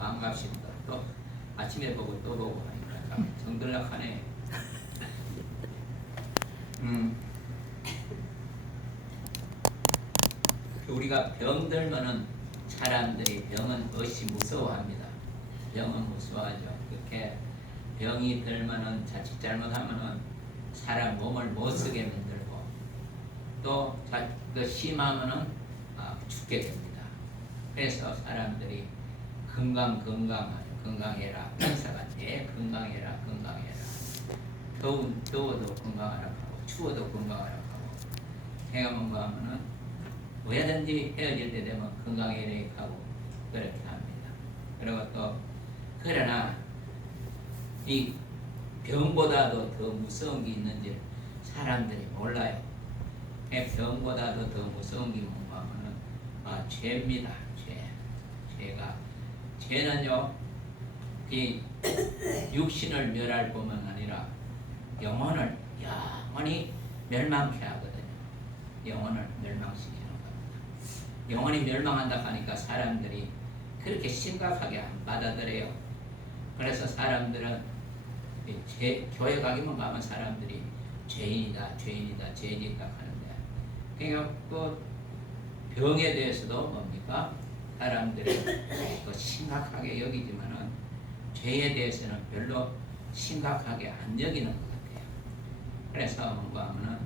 반갑습니다. 또 아침에 보고 또 보고 하니까 참 정들락하네. 우리가 병들면은 사람들이 병은 없이 무서워합니다. 병은 무서워하죠. 그렇게 병이 들면은 자칫 잘못하면은 사람 몸을 못 쓰게 만들고 또 심하면은 죽게 됩니다. 그래서 사람들이 건강해라. 의사가 건강해라. 더워도 건강하라 하고 추워도 건강하라 하고 해가 뭔가 하면은 뭐든지 헤어질 때 되면 건강해라 하고 그렇게 합니다. 그리고 또 그러나 이 병보다도 더 무서운 게 있는지 사람들이 몰라요. 병보다도 더 무서운 게 뭔가 하면은 죄입니다. 죄는요 이 육신을 멸할 뿐만 아니라 영혼을 영원히 멸망케 하거든요. 영혼을 멸망시키는 겁니다. 영혼이 멸망한다 하니까 사람들이 그렇게 심각하게 안 받아들여요. 그래서 사람들은 교회 가기만 가면 사람들이 죄인이다 하는데, 그러니까 그 병에 대해서도 뭡니까? 사람들이 또 심각하게 여기지만은 죄에 대해서는 별로 심각하게 안 여기는 것 같아요. 그래서 뭔가 하면은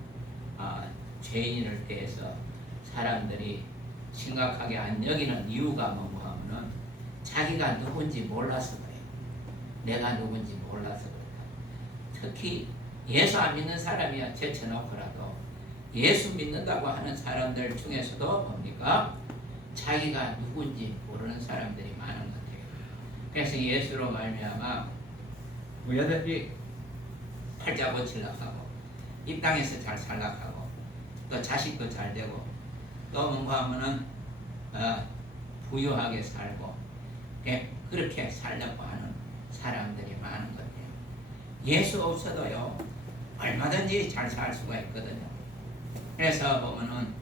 죄인을 대해서 사람들이 심각하게 안 여기는 이유가 뭔가 하면은 자기가 누군지 몰라서 그래요. 내가 누군지 몰라서 그렇다. 특히 예수 안 믿는 사람이야 제쳐놓고라도 예수 믿는다고 하는 사람들 중에서도 뭡니까? 자기가 누군지 모르는 사람들이 많은 것 같아요. 그래서 예수로 말미암아 뭐든지 팔자 고치려고 하고 이 땅에서 잘 살려고 하고 또 자식도 잘 되고 또 뭔가 하면은 부유하게 살고 그렇게 살려고 하는 사람들이 많은 것 같아요. 예수 없어도요 얼마든지 잘 살 수가 있거든요. 그래서 보면은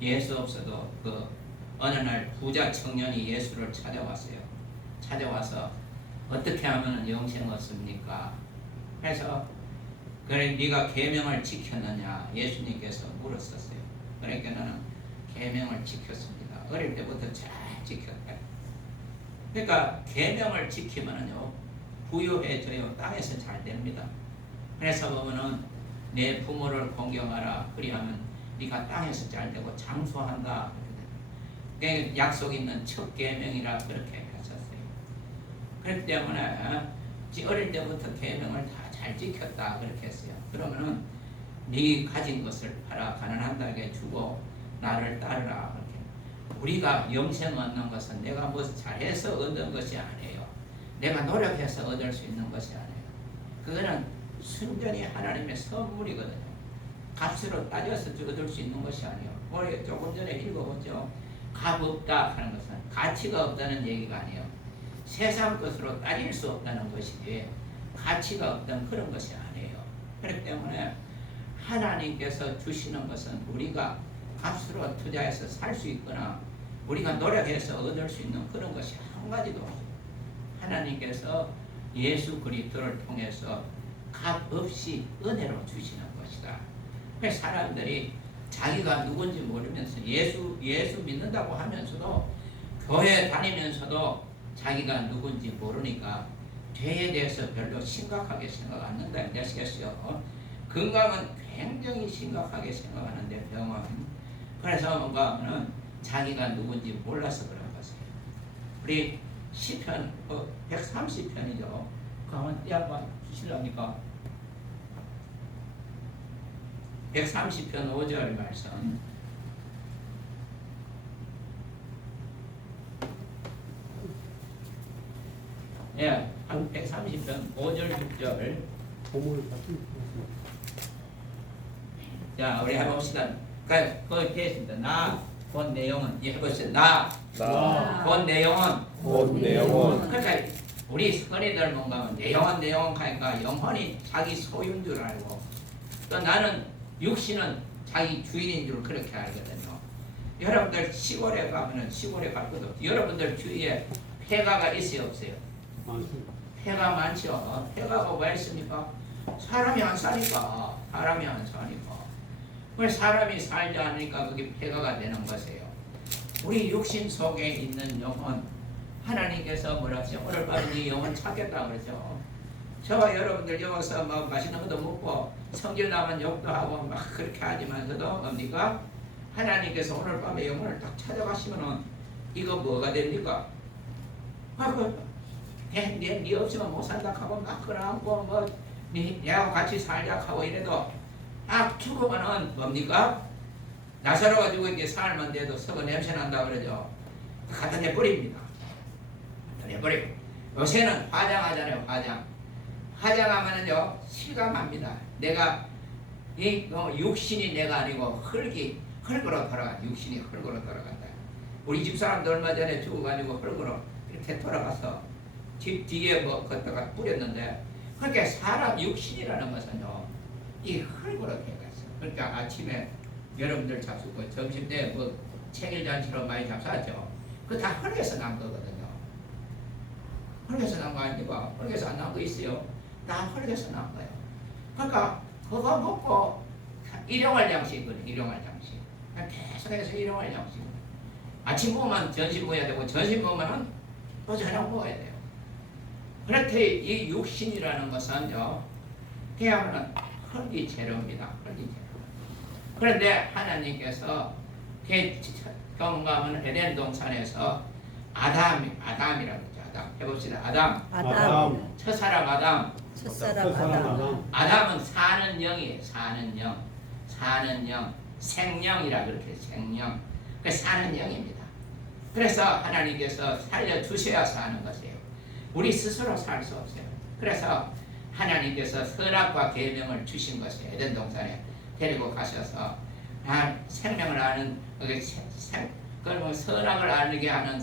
예수 없어도 어느 날 부자 청년이 예수를 찾아왔어요. 찾아와서 어떻게 하면 영생 얻습니까? 그래서 그래 네가 계명을 지켰느냐 예수님께서 물었었어요. 그러니까 나는 계명을 지켰습니다. 어릴 때부터 잘 지켰다. 그러니까 계명을 지키면은요 부유해져요. 땅에서 잘 됩니다. 그래서 보면은 내 부모를 공경하라. 그리하면 네가 땅에서 잘 되고 장수한다. 약속 있는 첫 계명이라 그렇게 했었어요. 그렇기 때문에 어릴 때부터 계명을 다 잘 지켰다 그렇게 했어요. 그러면은 네 가진 것을 팔아 가난한 자에게 주고 나를 따르라. 그렇게. 우리가 영생 얻는 것은 내가 뭐 잘해서 얻는 것이 아니에요. 내가 노력해서 얻을 수 있는 것이 아니에요. 그거는 순전히 하나님의 선물이거든요. 값으로 따져서 얻을 수 있는 것이 아니에요. 우리 조금 전에 읽어보죠. 값 없다 하는 것은 가치가 없다는 얘기가 아니에요. 세상 것으로 따질 수 없다는 것이지 가치가 없다는 그런 것이 아니에요. 그렇기 때문에 하나님께서 주시는 것은 우리가 값으로 투자해서 살 수 있거나 우리가 노력해서 얻을 수 있는 그런 것이 한 가지도 없어요. 하나님께서 예수 그리스도를 통해서 값 없이 은혜로 주시는 것이다. 그래서 사람들이 자기가 누군지 모르면서 예수 믿는다고 하면서도 교회 다니면서도 자기가 누군지 모르니까 죄에 대해서 별로 심각하게 생각 안 한다 이 뜻이겠어요. 건강은 굉장히 심각하게 생각하는데 병은 그래서 뭔가 하면은 자기가 누군지 몰라서 그런 것이에요. 우리 시편 130편이죠. 그 한번 띄어봐 주실랍니까? 130편 5절 말씀. 예, 130편 5절 6절. 자, 우리 해봅시다. 거기 되겠습니다. 나, 본 내용은, 해보세요. 본 내용은. 그러니까 우리 선의들 뭔가 하면 내용은 하니까 영혼이 자기 소유인 줄 알고 또 나는 육신은 자기 주인인 줄 그렇게 알거든요. 여러분들 시골에 가면은 시골에 갈 것도 없고 여러분들 주위에 폐가가 있어요 없어요? 많습니다. 폐가 많죠. 폐가가 왜 있습니까? 사람이 안 사니까. 사람이 안 사니까. 그 사람이 살지 않으니까 그게 폐가가 되는 것이에요. 우리 육신 속에 있는 영혼, 하나님께서 뭐라 하죠? 오늘 밤에 네 영혼 찾겠다 그러죠. 저와 여러분들 여기서 막 맛있는 것도 먹고 성질 나면 욕도 하고 막 그렇게 하지만서도 뭡니까? 하나님께서 오늘 밤에 영혼을 딱 찾아가시면은 이거 뭐가 됩니까? 네 없으면 못 산다 하고 막 끌어안고 뭐 내하고 같이 살자 하고 이래도 딱 죽으면은 뭡니까? 나사로가 죽은 게 사흘만 돼도 썩어 냄새 난다 그러죠. 갖다 내버립니다. 내버리고 요새는 화장하잖아요. 화장하면은요 실감합니다. 내가 이 육신이 내가 아니고 흙으로 돌아가. 육신이 흙으로 돌아간다. 우리 집사람도 얼마 전에 죽어가지고 흙으로 이렇게 돌아가서 집 뒤에 뭐 걷다가 뿌렸는데 그렇게 사람 육신이라는 것은요 이 흙으로 되어갔어. 그러니까 아침에 여러분들 잡수고 점심 때 뭐 생일잔치로 많이 잡수었죠. 그거 다 흙에서 난 거거든요. 흙에서 난 거 아니고 흙에서 안 난 거 있어요. 다 흙에서 난 거예요. 그러니까 그거 먹고 일용할 양식이거든요. 일용할 양식. 계속해서 일용할 양식. 아침 먹으면 점심 먹어야 되고 점심 먹으면 또 저녁 먹어야 돼요. 그렇게 이 육신이라는 것은요 그야말로 흙이 재료입니다. 흙이 재료. 그런데 하나님께서 경감은 에덴 동산에서 아담이라고 했죠. 아담 해봅시다. 아담. 첫사람 아담. 아담은 사는 영이에요. 사는 영. 생명이라 그렇게 생명. 그 사는 영입니다. 그래서 하나님께서 살려주셔야 사는 것이에요. 우리 스스로 살 수 없어요. 그래서 하나님께서 선악과 계명을 주신 것이에요. 에덴 동산에 데리고 가셔서 생명을 아는 그러면 선악을 알게 하는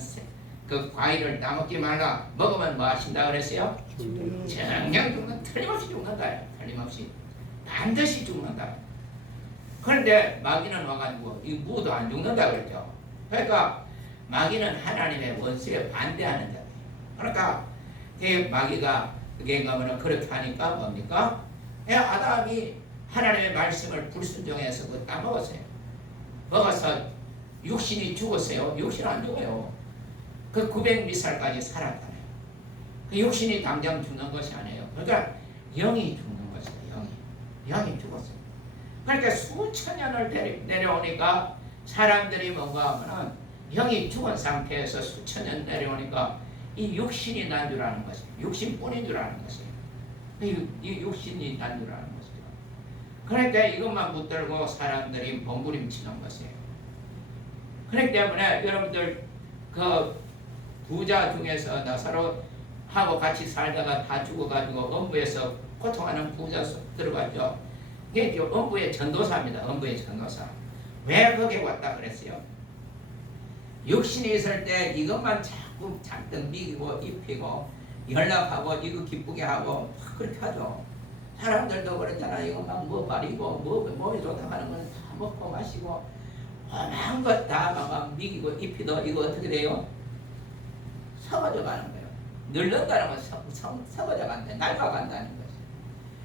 그 과일을 따먹지 말라. 먹으면 뭐 하신다 그랬어요? 정녕 죽는 틀림없이 죽는다. 틀림없이 반드시 죽는다. 그런데 마귀는 와가지고 이 무도 안 죽는다 그랬죠. 그러니까 마귀는 하나님의 원수에 반대하는 자예요. 그러니까 마귀가 그게 가면은 그렇게 하니까 뭡니까? 아담이 하나님의 말씀을 불순종해서 그 따먹었어요. 먹어서 육신이 죽었어요. 육신 안 죽어요. 그 900미살까지 살았잖아요. 그 육신이 당장 죽는 것이 아니에요. 그러니까 영이 죽는 것이에요. 영이 죽었어요. 그러니까 수천 년을 내려오니까 사람들이 뭔가 하면은 영이 죽은 상태에서 수천 년 내려오니까 이 육신이 난 줄 아는 것이에요. 육신뿐인 줄 아는 것이에요. 이 육신이 난 줄 아는 것이죠. 그러니까 이것만 붙들고 사람들이 몸부림치는 것이에요. 그렇기 때문에 여러분들 그 부자 중에서 나사로하고 같이 살다가 다 죽어가지고 엄부에서 고통하는 부자 들어가죠. 이게 엄부의 전도사입니다. 엄부의 전도사. 왜 거기 왔다 그랬어요? 육신이 있을 때 이것만 자꾸 잔뜩 미기고 입히고 연락하고 이거 기쁘게 하고 그렇게 하죠. 사람들도 그랬잖아요. 이것만 뭐 말이고 몸이 좋다고 하는 건 다 먹고 마시고 험한 것 다 막 미기고 입히도 이거 어떻게 돼요? 썩어져 가는 거예요. 늙는다는 건 썩어져 간다. 낡아간다는 거죠.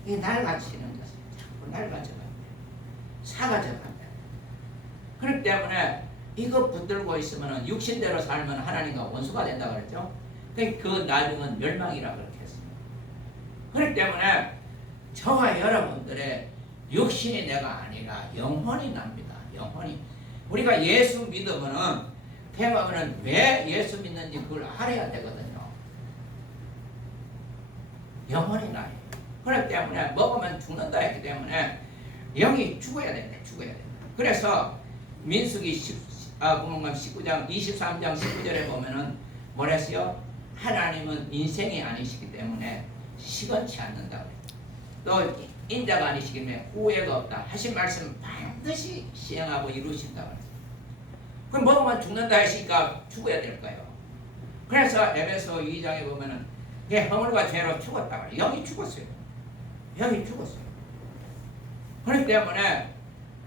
이 낡아지는 것은 자꾸 낡아져 간다. 사가져 간다. 그렇기 때문에 이거 붙들고 있으면 육신대로 살면 하나님과 원수가 된다 그랬죠. 그 나중은 멸망이라 그렇게 했습니다. 그렇기 때문에 저와 여러분들의 육신이 내가 아니라 영혼이 납니다. 영혼이. 우리가 예수 믿으면은 대박은 왜 예수 믿는지 그걸 알아야 되거든요. 영혼이 나요. 그렇기 때문에 먹으면 죽는다 했기 때문에 영이 죽어야 됩니다. 죽어야 됩니다. 그래서 민수기 19장 23장 19절에 보면은 뭐랬어요? 하나님은 인생이 아니시기 때문에 시건치 않는다고 해요. 또 인자가 아니시기 때문에 후회가 없다 하신 말씀 반드시 시행하고 이루신다고 해요. 그럼 먹으면 죽는다 했으니까 죽어야 될 거예요. 그래서 에베소 2장에 보면은 허물과 죄로 죽었다 그래요. 영이 죽었어요. 영이 죽었어요. 그렇기 때문에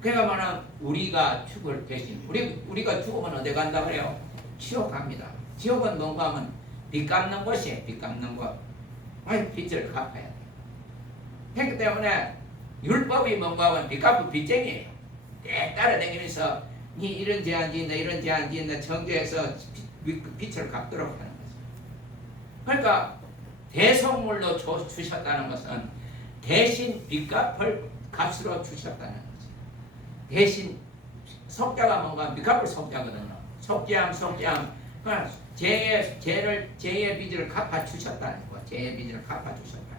그러면은 우리가 죽을 대신 우리가 죽으면 어디 간다 그래요? 지옥 갑니다. 지옥은 뭔가 하면 빚 갚는 곳이에요. 빚 갚는 곳. 아니, 빚을 갚아야 돼요. 그렇기 때문에 율법이 뭔가 하면 빚 갚은 빚쟁이에요. 내 따라다니면서 니 이런 죄 안 지은다, 이런 죄 안 지은다, 정죄해서 빚을 갚도록 하는 거죠. 그러니까 대속물로 주셨다는 것은 대신 빚 갚을 값으로 주셨다는 거죠. 대신 속죄가 뭔가 빚 갚을 속죄거든요. 속죄함. 그러니까 죄의 빚을 갚아 주셨다는 거. 죄의 빚을 갚아 주셨다.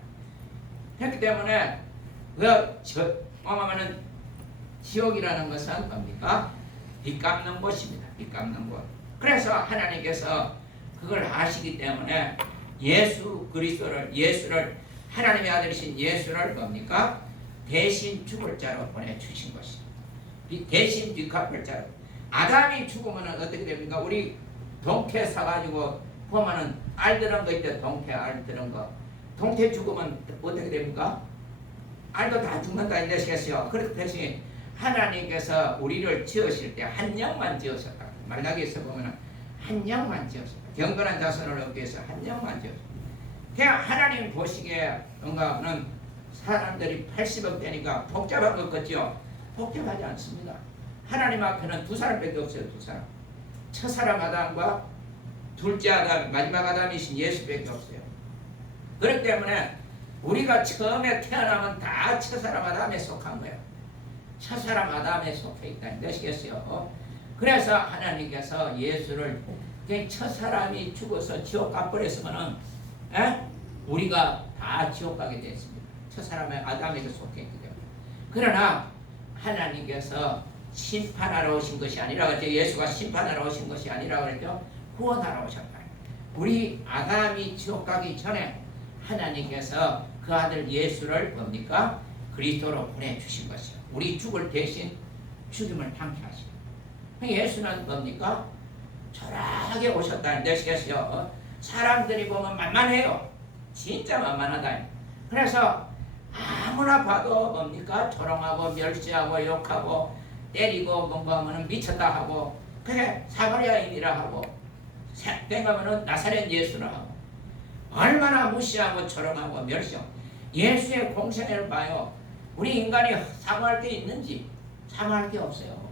그렇기 때문에 뭐냐면은 지옥이라는 것은 뭡니까? 빚 갚는 곳입니다. 빚 갚는 곳. 그래서 하나님께서 그걸 아시기 때문에 예수를 하나님의 아들이신 예수를 뭡니까? 대신 죽을 자로 보내주신 것입니다. 대신 빚 갚을 자로. 아담이 죽으면 어떻게 됩니까? 우리 동태 사가지고 보면은 알 들은 거 있대. 동태 알 들은 거. 동태 죽으면 어떻게 됩니까? 알도 다 죽는다 이 뜻이겠어요. 그렇기 때문에 하나님께서 우리를 지으실 때 한 영만 지으셨다. 말라기에서 보면 한 영만 지으셨다. 경건한 자손을 얻기 위해서 한 영만 지으셨다. 그냥 하나님 보시기에 뭔가는 사람들이 80억 되니까 복잡한 것 같죠? 복잡하지 않습니다. 하나님 앞에는 두 사람밖에 없어요. 두 사람. 첫사람 아담과 둘째 아담, 마지막 아담이신 예수밖에 없어요. 그렇기 때문에 우리가 처음에 태어나면 다 첫사람 아담에 속한 거예요. 첫사람 아담에 속해 있다는 뜻이겠어요. 그래서 하나님께서 예수를 첫사람이 죽어서 지옥 가버렸으면은 우리가 다 지옥 가게 됐습니다. 첫사람의 아담에게 속해 있기 때문에. 그러나 하나님께서 심판하러 오신 것이 아니라 그랬죠. 예수가 심판하러 오신 것이 아니라 그랬죠. 구원하러 오셨다. 우리 아담이 지옥 가기 전에 하나님께서 그 아들 예수를 뭡니까? 그리스도로 보내주신 것이요. 우리 죽을 대신 죽임을 당케 하시고. 예수는 뭡니까? 초라하게 오셨다는 뜻이겠어요. 사람들이 보면 만만해요. 진짜 만만하다. 그래서 아무나 봐도 뭡니까? 조롱하고 멸시하고 욕하고 때리고 뭔가 하면 미쳤다 하고 그게 사마리아인이라 하고 생각하면 나사렛 예수라 하고 얼마나 무시하고 조롱하고 멸시하고 예수의 공생애를 봐요. 우리 인간이 사모할 게 있는지 사모할 게 없어요.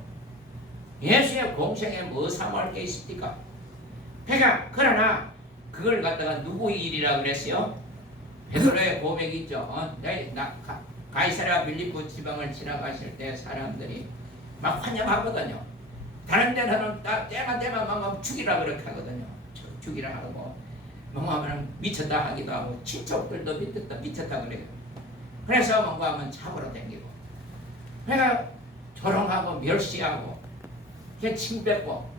예수의 공생에 뭐 사모할 게 있습니까? 그러나 그걸 갖다가 누구의 일이라 그랬어요? 베드로의 고백이 있죠. 가이사랴 빌립보 지방을 지나가실 때 사람들이 막 환영하거든요. 다른 데는 때만 막 죽이라 그렇게 하거든요. 죽이라 하고 뭔가 하면 미쳤다 하기도 하고 친척들도 미쳤다 그래요. 그래서 뭔가 하면 잡으러 다니고 그러니까 조롱하고 멸시하고 침뱉고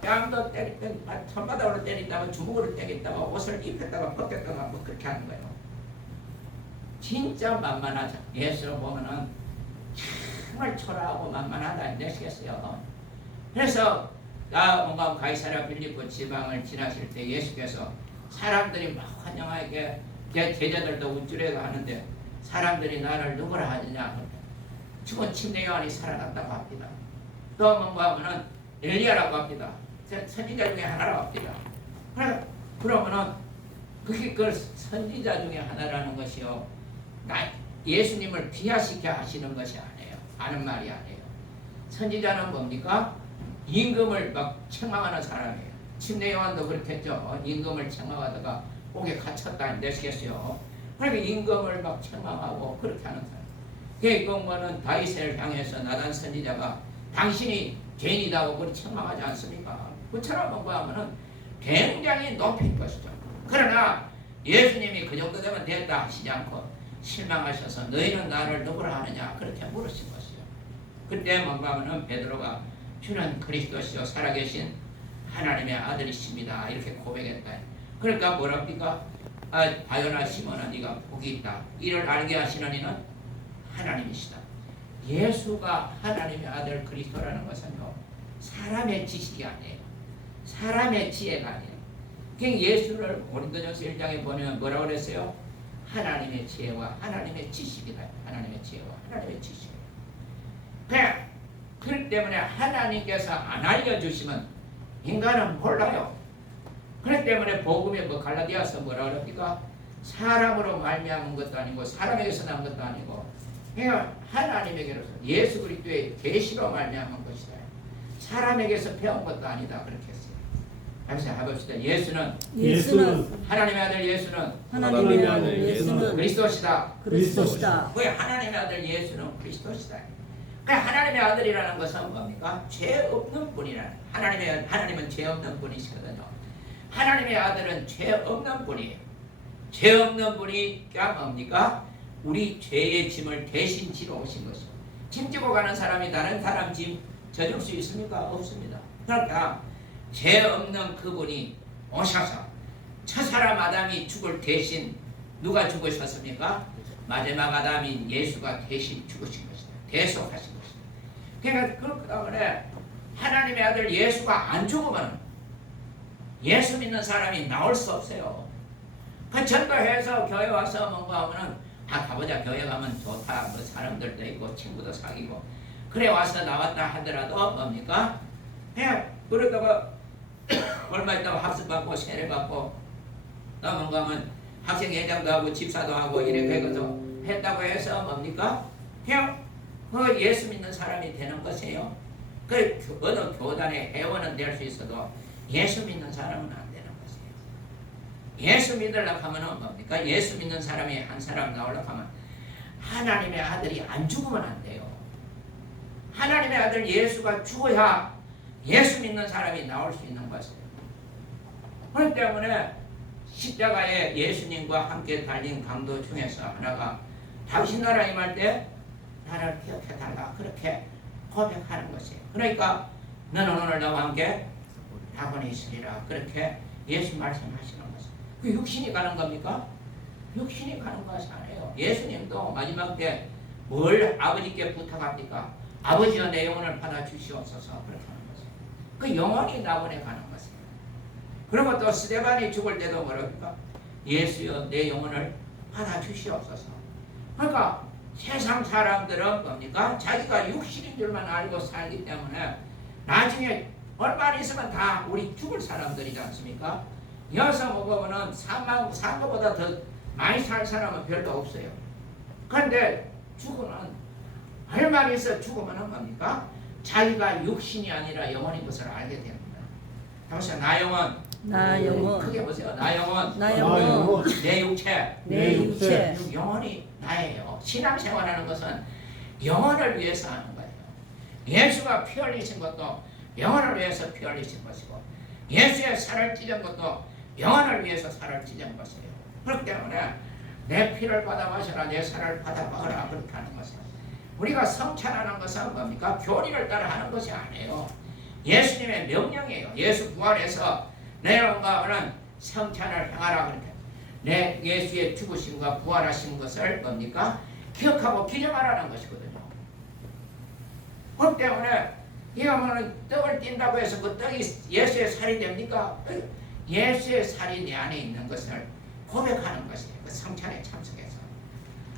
뺨도 때리다가 손바닥으로 때린다고 주먹으로 때린다가 옷을 입혔다가 벗겼다가 뭐 그렇게 하는 거예요. 진짜 만만하죠. 예수를 보면은 정말 초라하고 만만하다 이러시겠어요. 그래서 뭔가 가이사랴 빌립보 지방을 지나실 때 예수께서 사람들이 막 환영하게 제자들도 우쭐해서 하는데 사람들이 나를 누구라 하느냐 죽은 침례 요한이 살아났다고 합니다. 또 뭔가 하면은 엘리야라고 합니다. 선지자 중에 하나라고 합니다. 그러면은 그게 그 선지자 중에 하나라는 것이요. 예수님을 비하시켜 하시는 것이 아니에요. 하는 말이 아니에요. 선지자는 뭡니까? 임금을 막 책망하는 사람이에요. 침례 요한도 그렇겠죠. 임금을 책망하다가 옥에 갇혔다는 뜻이겠어요. 그러니까 임금을 막 책망하고 그렇게 하는 사람. 그 공부는 다윗을 향해서 나단 선지자가 당신이 죄인이다고 그렇게 책망하지 않습니까? 그처럼 공부하면은 굉장히 높인 것이죠. 그러나 예수님이 그 정도 되면 됐다 하시지 않고 실망하셔서 너희는 나를 누구라 하느냐 그렇게 물으신 것이요. 그때 뭔가하면은 베드로가 주는 그리스도시요 살아계신 하나님의 아들이십니다 이렇게 고백했다. 그러니까 뭐랍니까? 바요나 시몬아 네가 복이 있다. 이를 알게 하시는 이는 하나님이시다. 예수가 하나님의 아들 그리스도라는 것은요 사람의 지식이 아니에요. 사람의 지혜가 아니에요. 예수를 고린도전서 1장에 보면 뭐라고 그랬어요? 하나님의 지혜와 하나님의 지식이다. 하나님의 지혜와 하나님의 지식. 그렇기 때문에 하나님께서 안 알려주시면 인간은 몰라요. 그렇기 때문에 복음이 뭐 갈라디아서 뭐라 그럽니까? 사람으로 말미암은 것도 아니고 사람에게서 난 것도 아니고 그냥 하나님에게로서 예수 그리스도의 계시로 말미암은 것이다. 사람에게서 배운 것도 아니다. 그렇게 했어요. 다시 해봅시다. 예수는 하나님의 아들 예수는 하나님의 아들 예수는 그리스도시다. 그리스도시다. 왜 하나님의 아들 예수는 그리스도시다. 그러니까 하나님의 아들이라는 것은 뭡니까? 죄 없는 분이라는 하나님은 죄 없는 분이시거든요. 하나님의 아들은 죄 없는 분이에요. 죄 없는 분이 뭡니까? 우리 죄의 짐을 대신 지러 오신 것이죠. 짐 지고 가는 사람이 다른 사람 짐 져줄 수 있습니까? 없습니다. 그러니까 죄 없는 그분이 오셔서 첫사람 아담이 죽을 대신 누가 죽으셨습니까? 마지막 아담인 예수가 대신 죽으신 것이다. 대속하신 것이다. 그러니까 그렇기 때문에 하나님의 아들 예수가 안 죽으면 예수 믿는 사람이 나올 수 없어요. 그 전도해서 교회 와서 뭔가 하면은 가보자. 교회 가면 좋다. 뭐 사람들도 있고 친구도 사귀고 그래 와서 나왔다 하더라도 뭡니까? 그냥 그러다가 얼마 있다가 학습 받고 세례 받고 또 뭔가 하면 학생회장도 하고 집사도 하고 이렇게 해서 했다고 해서 뭡니까? 그냥 그 예수 믿는 사람이 되는 것이에요. 그 어느 교단의 회원은 될 수 있어도 예수 믿는 사람은 안 되는 것이에요. 예수 믿으려고 하면 뭡니까? 예수 믿는 사람이 한 사람 나오려고 하면 하나님의 아들이 안 죽으면 안 돼요. 하나님의 아들 예수가 죽어야 예수 믿는 사람이 나올 수 있는 것이에요. 그렇기 때문에 십자가에 예수님과 함께 달린 강도 중에서 하나가 당신 나라 임할 때 나를 기억해달라 그렇게 고백하는 것이에요. 그러니까 너는 오늘 나와 함께 낙원에 있으리라 그렇게 예수 말씀하시는 것이에요. 그 육신이 가는 겁니까? 육신이 가는 것이 아니에요. 예수님도 마지막 때 뭘 아버지께 부탁합니까? 아버지여 내 영혼을 받아 주시옵소서 그렇게 하는 것이에요. 그 영혼이 낙원에 가는 것이에요. 그리고 또 스데반이 죽을 때도 뭐랍니까? 예수여 내 영혼을 받아 주시옵소서. 그러니까 세상 사람들은 뭡니까? 자기가 육신인 줄만 알고 살기 때문에 나중에 얼마 있으면 다 우리 죽을 사람들이지 않습니까? 여기서 먹어보면 산 것보다 더 많이 살 사람은 별로 없어요. 그런데 죽으면 얼마 있어 죽으면 뭡니까? 자기가 육신이 아니라 영혼인 것을 알게 됩니다. 다시 나 영혼 크게 보세요. 나 영혼 내 육체 영혼이 나예요. 신앙생활하는 것은 영혼을 위해서 하는 거예요. 예수가 피 흘리신 것도 영혼을 위해서 피 흘리신 것이고 예수의 살을 찢은 것도 영혼을 위해서 살을 찢은 것이에요. 그렇기 때문에 내 피를 받아 마셔라 내 살을 받아 먹어라 그렇게 하는 것이에요. 우리가 성찬하는 것은 뭡니까? 교리를 따라 하는 것이 아니에요. 예수님의 명령이에요. 예수 부활해서 내 영혼과는 성찬을 행하라 그렇게 내 예수의 죽으심과 부활하신 것을 뭡니까? 기억하고 기념하라는 것이거든요. 그렇기 때문에 이거는 떡을 띈다고 해서 그 떡이 예수의 살이 됩니까? 예수의 살이 내 안에 있는 것을 고백하는 것이에요. 그 성찬에 참석해서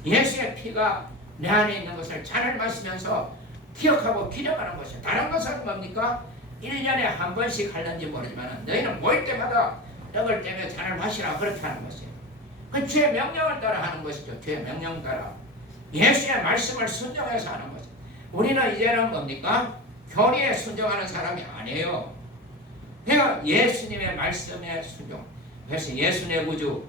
예수의 피가 내 안에 있는 것을 잔을 마시면서 기억하고 기념하는 것이에요. 다른 것은 뭡니까? 1년에 한 번씩 하는지 모르지만 너희는 모일 때마다 떡을 떼며 잔을 마시라 그렇게 하는 것이에요. 그 주의 명령을 따라 하는 것이죠. 주의 명령 따라 예수의 말씀을 순종해서 하는 것이죠. 우리는 이제는 뭡니까? 교리에 순종하는 사람이 아니에요. 그러니까 예수님의 말씀에 순종. 그래서 예수 내 구주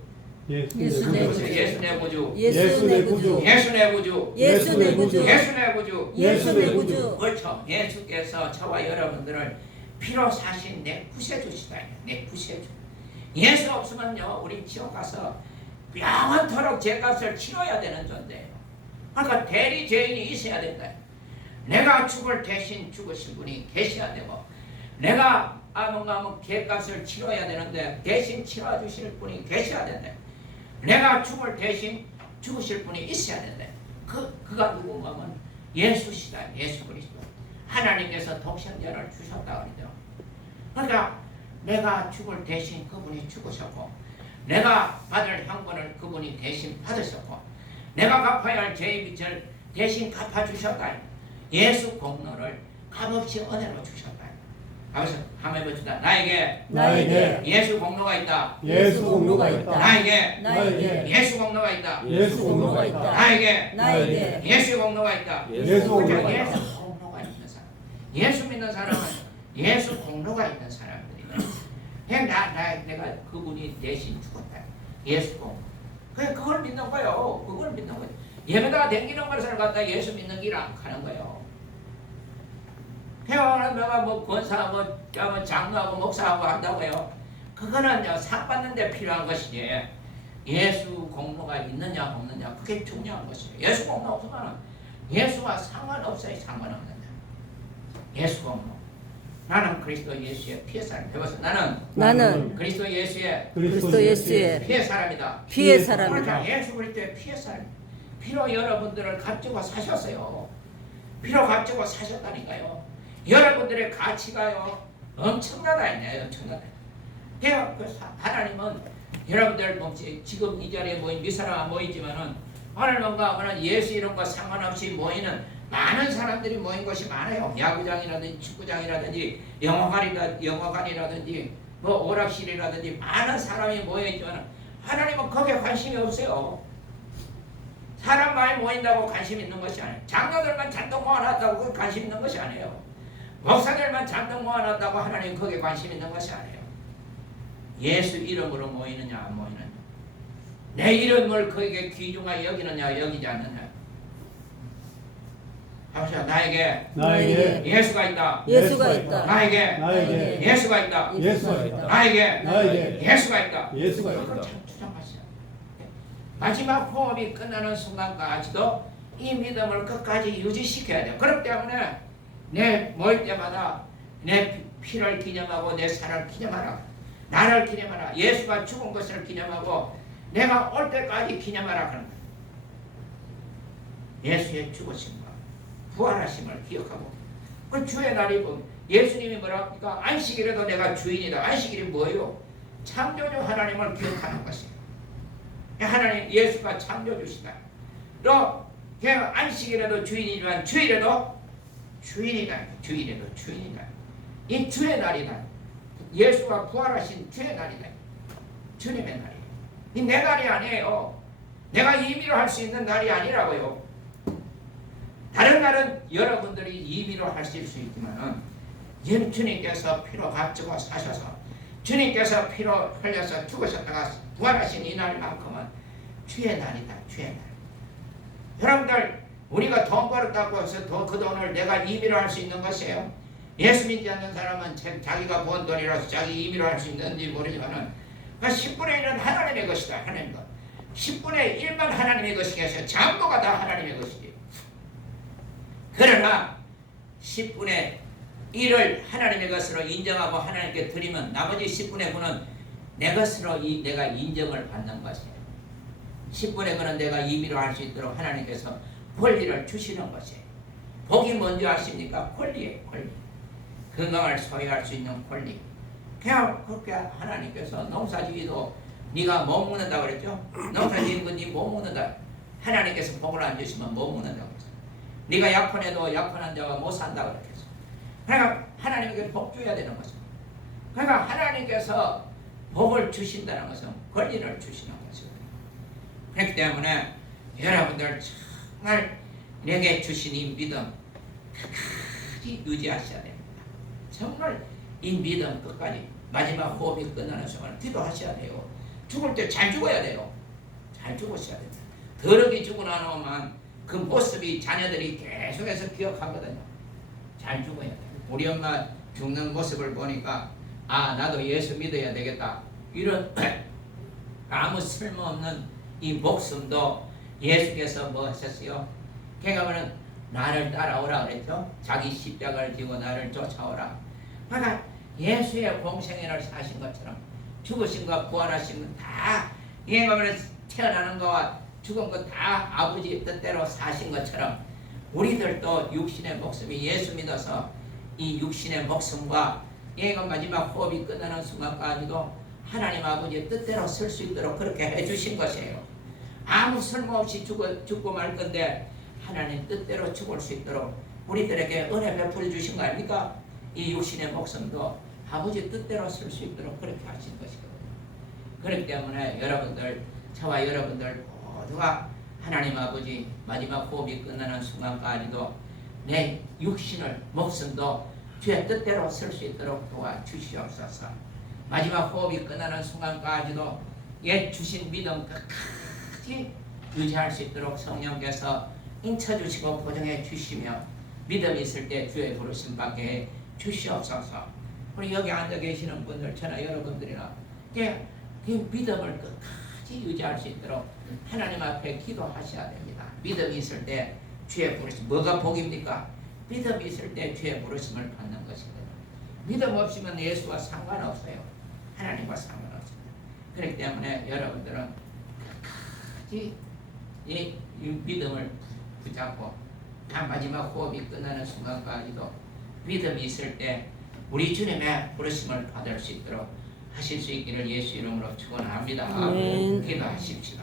예수 내 구주 예수 내 구주 예수 내 구주 예수 내 구주 예수 내 구주 예수 내 구주 그렇죠. 예수께서 저와 여러분들을 피로 사신 내 구세주시다. 내 구세주. 예수 없으면요 우리 지옥 가서 영원토록 죄값을 치러야 되는 존재예요. 그러니까 대리 죄인이 있어야 된다. 내가 죽을 대신 죽으신 분이 계셔야 되고 내가 뭔가 죄값을 치러야 되는데 대신 치러주실 분이 계셔야 된다. 내가 죽을 대신 죽으실 분이 있어야 된다. 그가 누군가 하면 예수시다. 예수 그리스도. 하나님께서 독생자를 주셨다 그러죠. 그러니까 내가 죽을 대신 그분이 죽으셨고 내가 받을 형벌을 그분이 대신 받으셨고 내가 갚아야 할 죄의 빚을 대신 갚아주셨다. 예수 공로를 값없이 은혜로 주셨다. 가면서 한번 해봅시다. 나에게 나에게 예수 공로가 있다. 예수 공로가 있다. 나에게 나에게 예수 공로가 있다. 예수 공로가 있다. 나에게 나에게 예수 공로가 있다. 예수 공로가 그러니까 있다. 예수 공로가 있는 사람. 예수 믿는 사람은 예수 공로가 있는 사람들이네. 그냥 내가 그분이 대신 죽었다. 예수 공로. 그걸 믿는 거예요. 그걸 믿는 거예요. 예배가 댕기는 것을 갖다 예수 믿는 길 안 가는 거예요. 회원은 내가 뭐 권사하고 장로하고 목사하고 한다고요. 그거는 상 받는데 필요한 것이지. 예수 공로가 있느냐 없느냐 그게 중요한 것이에요. 예수 공로 없으면 예수와 상관없어요. 상관없느냐. 예수 공로. 나는 그리스도 예수의 피의 사람. 해봐서 나는 그리스도 예수의 그리스도 예수의 피의 사람이다. 피의 그러니까 사람이다. 예수 그리스도의 피의 사람. 피로 여러분들을 가지고 사셨어요. 피로 가지고 사셨다니까요. 여러분들의 가치가요 엄청나다 있네요. 엄청나다. 하나님은 여러분들 몫이 지금 이 자리에 모인 미사람 모이지만은 하나님과 예수 이런 거 상관없이 모이는 많은 사람들이 모인 것이 많아요. 야구장이라든지 축구장이라든지 영화관이라든지 뭐 오락실이라든지 많은 사람이 모여있지만 하나님은 거기에 관심이 없어요. 사람 많이 모인다고 관심 있는 것이 아니에요. 장로들만 잔뜩 모아놨다고 그게 관심 있는 것이 아니에요. 목사들만 잔뜩 모아놨다고 하나님 거기에 관심 있는 것이 아니에요. 예수 이름으로 모이느냐 안 모이느냐, 내 이름을 거기에 귀중하게 여기느냐 여기지 않느냐. 하면서 나에게 예수가 있다. 예수가 있다. 나에게 예수가 있다. 예수가 있다. 나에게 예수가 있다. 예수가 그걸 있다. 참 주장하시죠. 마지막 호흡이 끝나는 순간까지도 이 믿음을 끝까지 유지시켜야 돼요. 그렇기 때문에 내 모일 때마다 내 피를 기념하고 내 살을 기념하라. 나를 기념하라. 예수가 죽은 것을 기념하고 내가 올 때까지 기념하라. 그런 거예요. 예수의 죽으심과 부활하심을 기억하고 그 주의 날이 뭐 예수님이 뭐라 합니까? 안식일에도 내가 주인이다. 안식일이 뭐예요? 창조주 하나님을 기억하는 것이에요. 하나님 예수가 창조주시다. 또 안식일에도 주인이지만 주일에도 주인이다. 주일에도 주인이다. 이 주의 날이다. 예수가 부활하신 주의 날이다. 주님의 날이에요. 이 내 날이 아니에요. 내가 임의로 할 수 있는 날이 아니라고요. 다른 날은 여러분들이 임의로 하실 수 있지만은 주님께서 피로 값지고 사셔서 주님께서 피로 흘려서 죽으셨다가 부활하신 이 날만큼은 주의 날이다. 주의 날. 여러분들 우리가 돈 벌었다고 해서 그 돈을 내가 임의로 할 수 있는 것이에요. 예수 믿지 않는 사람은 자기가 번 돈이라서 자기 임의로 할 수 있는지 모르지만은 그 10분의 1은 하나님의 것이다. 하나님 것. 10분의 1만 하나님의 것이게 해서 전부가 다 하나님의 것이지. 그러나 10분의 1을 하나님의 것으로 인정하고 하나님께 드리면 나머지 10분의 9는 내 것으로 내가 인정을 받는 것이에요. 10분의 9는 내가 임의로 할 수 있도록 하나님께서 권리를 주시는 것이에요. 복이 뭔지 아십니까? 권리예요. 권리. 건강을 소유할 수 있는 권리. 그냥 그렇게 하나님께서 농사지기도 네가 못 먹는다 그랬죠? 농사지은 건 네 못 먹는다. 하나님께서 복을 안 주시면 못 먹는다고 했어요. 네가 약혼해도 약혼한 자와 못 산다고 그랬죠. 그러니까 하나님께 복 줘야 되는 거죠. 그러니까 하나님께서 복을 주신다는 것은 권리를 주시는 것이거든요. 그렇기 때문에 여러분들 정말 내게 주신 이 믿음 끝까지 유지하셔야 됩니다. 정말 이 믿음 끝까지 마지막 호흡이 끝나는 순간 기도하셔야 돼요. 죽을 때 잘 죽어야 돼요. 잘 죽으셔야 됩니다. 더럽게 죽고 나면 그 모습이 자녀들이 계속해서 기억하거든요. 잘 죽어야 돼요. 우리 엄마 죽는 모습을 보니까 아 나도 예수 믿어야 되겠다. 이런 아무 쓸모없는 이 목숨도 예수께서 뭐 하셨어요? 그러니까 나를 따라오라 그랬죠. 자기 십자가를 지고 나를 쫓아오라. 그러니까 예수의 공생애를 사신 것처럼 죽으신 것 부활하신 것 다 이게 태어나는 것과 죽은 것 다 아버지 뜻대로 사신 것처럼 우리들도 육신의 목숨이 예수 믿어서 이 육신의 목숨과 얘가 마지막 호흡이 끝나는 순간까지도 하나님 아버지의 뜻대로 쓸 수 있도록 그렇게 해주신 것이에요. 아무 쓸모없이 죽고 말 건데 하나님 뜻대로 죽을 수 있도록 우리들에게 은혜 베풀어 주신 거 아닙니까? 이 육신의 목숨도 아버지 뜻대로 쓸 수 있도록 그렇게 하신 것이거든요. 그렇기 때문에 여러분들, 저와 여러분들 모두가 하나님 아버지 마지막 호흡이 끝나는 순간까지도 내 육신을, 목숨도 주의 뜻대로 쓸 수 있도록 도와주시옵소서. 마지막 호흡이 끝나는 순간까지도 옛 주신 믿음 끝까지 유지할 수 있도록 성령께서 인쳐주시고 보정해 주시며 믿음이 있을 때 주의 부르심 받게 해 주시옵소서. 우리 여기 앉아 계시는 분들, 저나 여러분들이나 이 믿음을 끝까지 유지할 수 있도록 하나님 앞에 기도하셔야 됩니다. 믿음이 있을 때 주의 부르심, 뭐가 복입니까? 믿음이 있을 때 주의 부르심을 받는 것이거든요. 믿음 없으면 예수와 상관없어요. 하나님과 상관없습니다. 그렇기 때문에 여러분들은 끝까지 이 믿음을 붙잡고 마지막 호흡이 끝나는 순간까지도 믿음이 있을 때 우리 주님의 부르심을 받을 수 있도록 하실 수 있기를 예수 이름으로 축원합니다. 아멘. 기도하십시오.